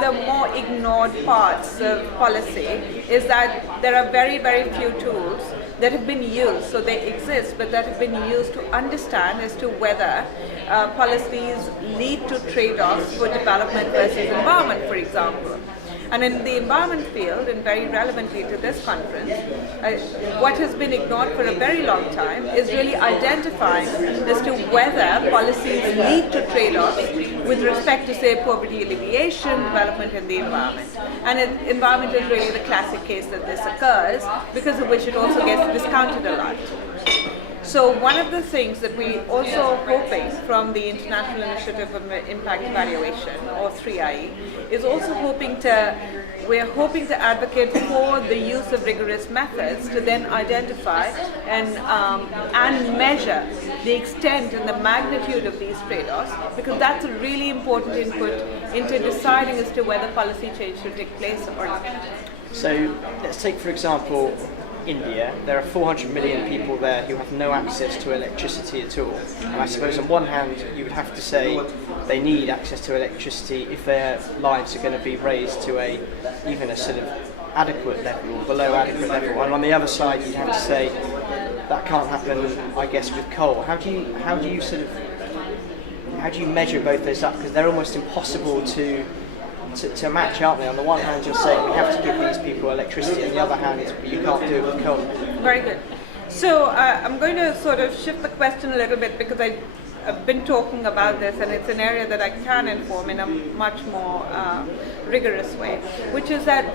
the more ignored parts of policy is that there are very, very few tools that have been used, so they exist, but that have been used to understand as to whether policies lead to trade-offs for development versus environment, for example. And in the environment field, and very relevantly to this conference, what has been ignored for a very long time is really identifying as to whether policies lead to trade-offs with respect to, say, poverty alleviation, development, and the environment. And environment is really the classic case that this occurs, because of which it also gets discounted a lot. So one of the things that we also hoping from the International Initiative on Impact Evaluation, or 3IE, is also we're hoping to advocate for the use of rigorous methods to then identify and measure the extent and the magnitude of these trade-offs, because that's a really important input into deciding as to whether policy change should take place or not. So let's take, for example, India. There are 400 million people there who have no access to electricity at all. And I suppose on one hand you would have to say they need access to electricity if their lives are going to be raised to even a sort of adequate level or below adequate level. And on the other side you'd have to say that can't happen, I guess, with coal. How do you measure both those up? Because they're almost impossible to match, aren't they? On the one hand you're saying we have to give these people electricity, on the other hand you can't do it with coal. Very good. So I'm going to sort of shift the question a little bit, because I've been talking about this and it's an area that I can inform in a much more rigorous way, which is that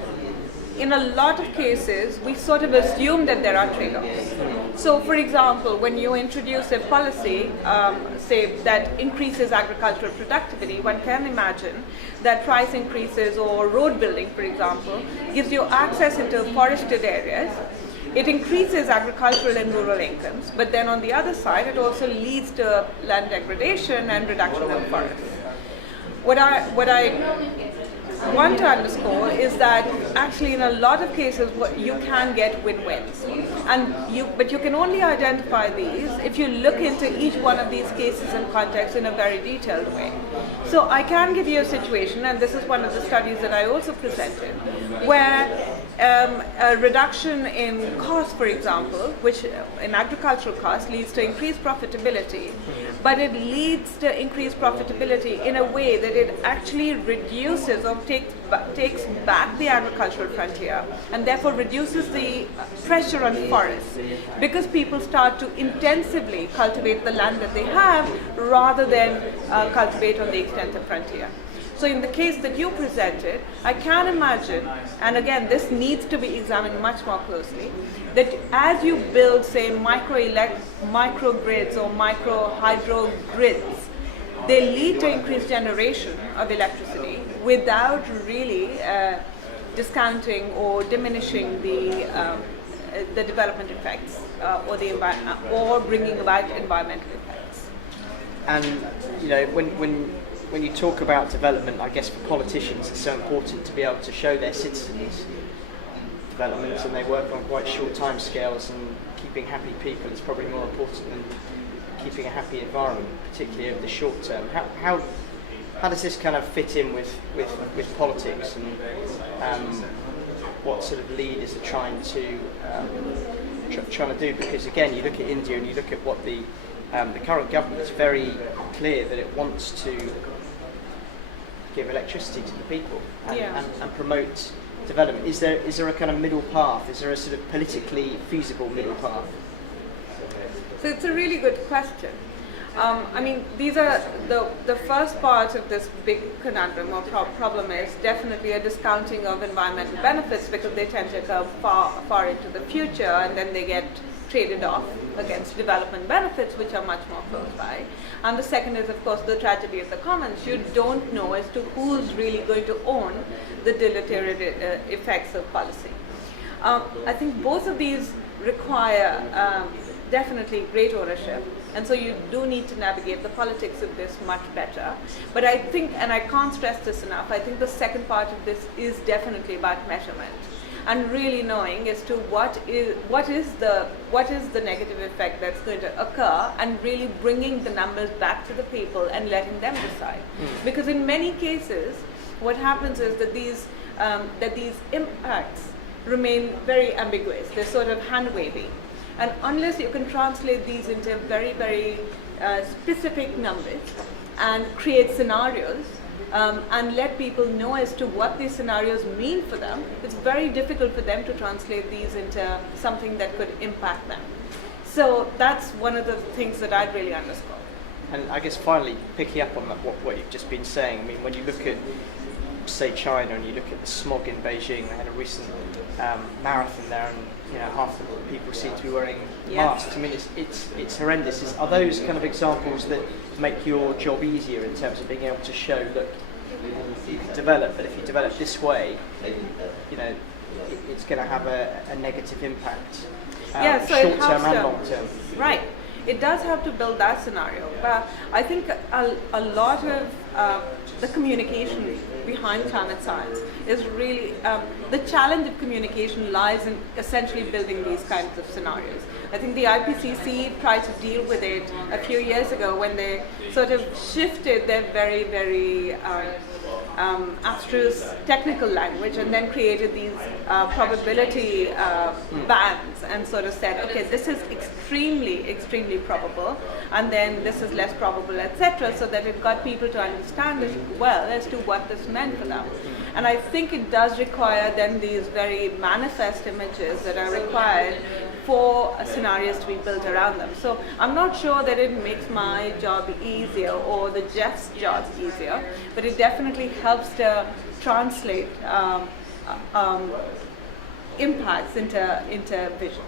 in a lot of cases we sort of assume that there are trade-offs. So for example, when you introduce a policy, say that increases agricultural productivity, one can imagine that price increases, or road building, for example, gives you access into forested areas. It increases agricultural and rural incomes, but then on the other side it also leads to land degradation and reduction of forests. What I want to underscore is that actually in a lot of cases you can get win-wins, but you can only identify these if you look into each one of these cases and contexts in a very detailed way. So I can give you a situation, and this is one of the studies that I also presented, where a reduction in cost, for example, which in agricultural cost leads to increased profitability, but it leads to increased profitability in a way that it actually reduces or takes back the agricultural frontier, and therefore reduces the pressure on forests, because people start to intensively cultivate the land that they have rather than cultivate on the extensive frontier. So in the case that you presented, I can imagine, and again this needs to be examined much more closely, that as you build, say, microgrids or micro hydro grids, they lead to increased generation of electricity without really discounting or diminishing the development effects or bringing about environmental effects. And you know, when you talk about development, I guess for politicians it's so important to be able to show their citizens development, and they work on quite short time scales, and keeping happy people is probably more important than keeping a happy environment, particularly over the short term. How does this kind of fit in with politics, and what sort of leaders are trying to do? Because again, you look at India and you look at what the current government is very clear that it wants to give electricity to the people and promote development. Is there a kind of middle path? Is there a sort of politically feasible middle path? So it's a really good question. I mean, these are the first part of this big conundrum or problem is definitely a discounting of environmental benefits, because they tend to go far into the future, and then they get traded off against development benefits, which are much more close by. And the second is, of course, the tragedy of the commons. You don't know as to who's really going to own the deleterious effects of policy. I think both of these require definitely great ownership, and so you do need to navigate the politics of this much better. But I think, and I can't stress this enough, I think the second part of this is definitely about measurement, and really knowing as to what is the negative effect that's going to occur, and really bringing the numbers back to the people and letting them decide. Because in many cases, what happens is that these impacts remain very ambiguous. They're sort of hand wavy, and unless you can translate these into very, very specific numbers and create scenarios and let people know as to what these scenarios mean for them, it's very difficult for them to translate these into something that could impact them. So that's one of the things that I'd really underscore. And I guess finally, picking up on that, what you've just been saying, I mean, when you look at, say, China, and you look at the smog in Beijing, they had a recent marathon there, and half the people seem to be wearing masks. I mean, it's horrendous. Are those kind of examples that make your job easier in terms of being able to show, look, you can develop, but if you develop this way, it's going to have a negative impact, So short term and long term. Right. It does have to build that scenario, but I think a lot of the communication behind climate science is really, the challenge of communication lies in essentially building these kinds of scenarios. I think the IPCC tried to deal with it a few years ago when they sort of shifted their very, very abstruse technical language and then created these probability bands and sort of said, okay, this is extremely, extremely probable, and then this is less probable, etc., so that it got people to understand as well as to what this meant for them. And I think it does require then these very manifest images that are required for scenarios to be built around them. So I'm not sure that it makes my job easier or the Jeff's job easier, but it definitely helps to translate impacts into vision.